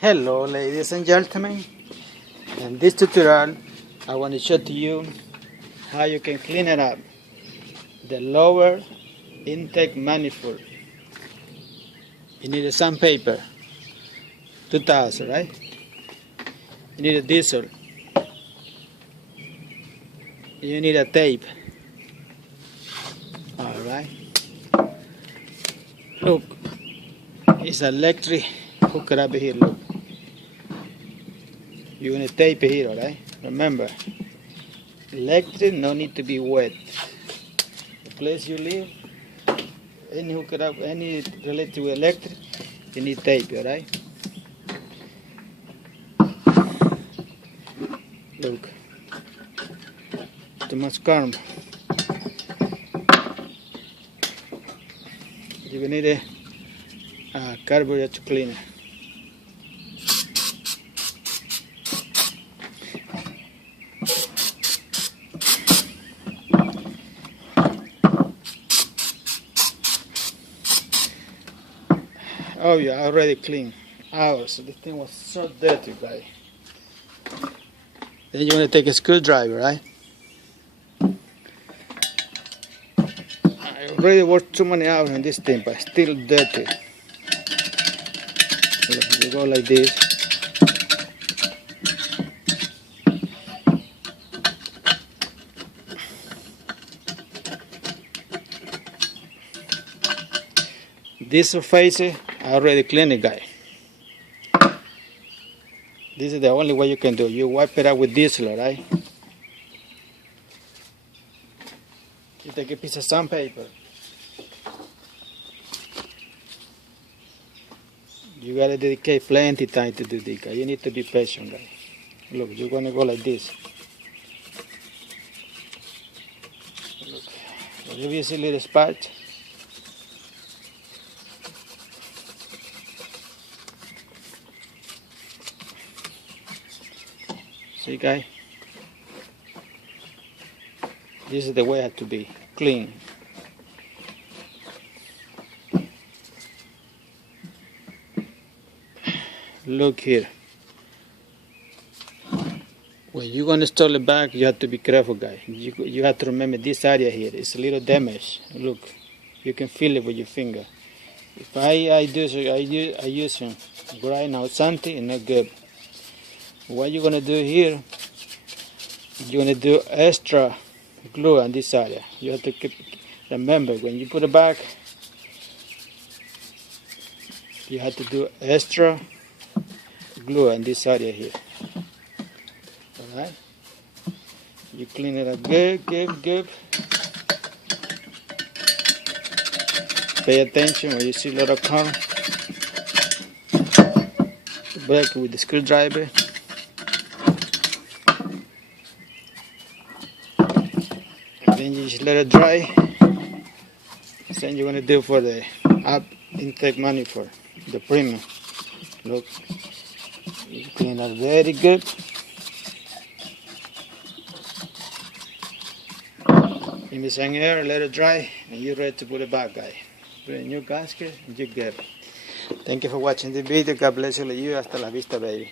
Hello ladies and gentlemen, in this tutorial I want to show to you how you can clean it up, the lower intake manifold. You need a sandpaper, 2000, right? You need a diesel, you need a tape. Alright, look, it's electric hook up here, look. You're going to tape it here, alright? Remember, electric no need to be wet. The place you live, any hook it up, any related to electric, you need tape, alright? Look, too much current. You will need a carburetor to clean it. Oh yeah, already clean. Hours. This thing was so dirty, guys. Then you want to take a screwdriver, right? I already worked too many hours on this thing, but still dirty. You go like this. This surface, I already cleaned it, guy. This is the only way you can do it. You wipe it out with diesel, right? You take a piece of sandpaper. You gotta dedicate plenty time to do this, guy. You need to be patient, guy. Look, you're gonna go like this. Look, whenever you see a little spot, see, guy, this is the way it has to be, clean. Look here. When you're going to install it back, you have to be careful, guy. You have to remember this area here is a little damaged. Look, you can feel it with your finger. If I use right now something, it's not good. What you're going to do here, you're going to do extra glue on this area. You have to remember, when you put it back, you have to do extra glue on this area here. Alright? You clean it up good. Pay attention when you see a lot of current. Break it with the screwdriver. Then you just let it dry. Same you're gonna do for the up intake manifold, the premium. Look, you clean it very good. In the same air, let it dry, and you're ready to put it back, guys. Put it in your gasket, and you're good. Thank you for watching the video. God bless you. Hasta la vista, baby.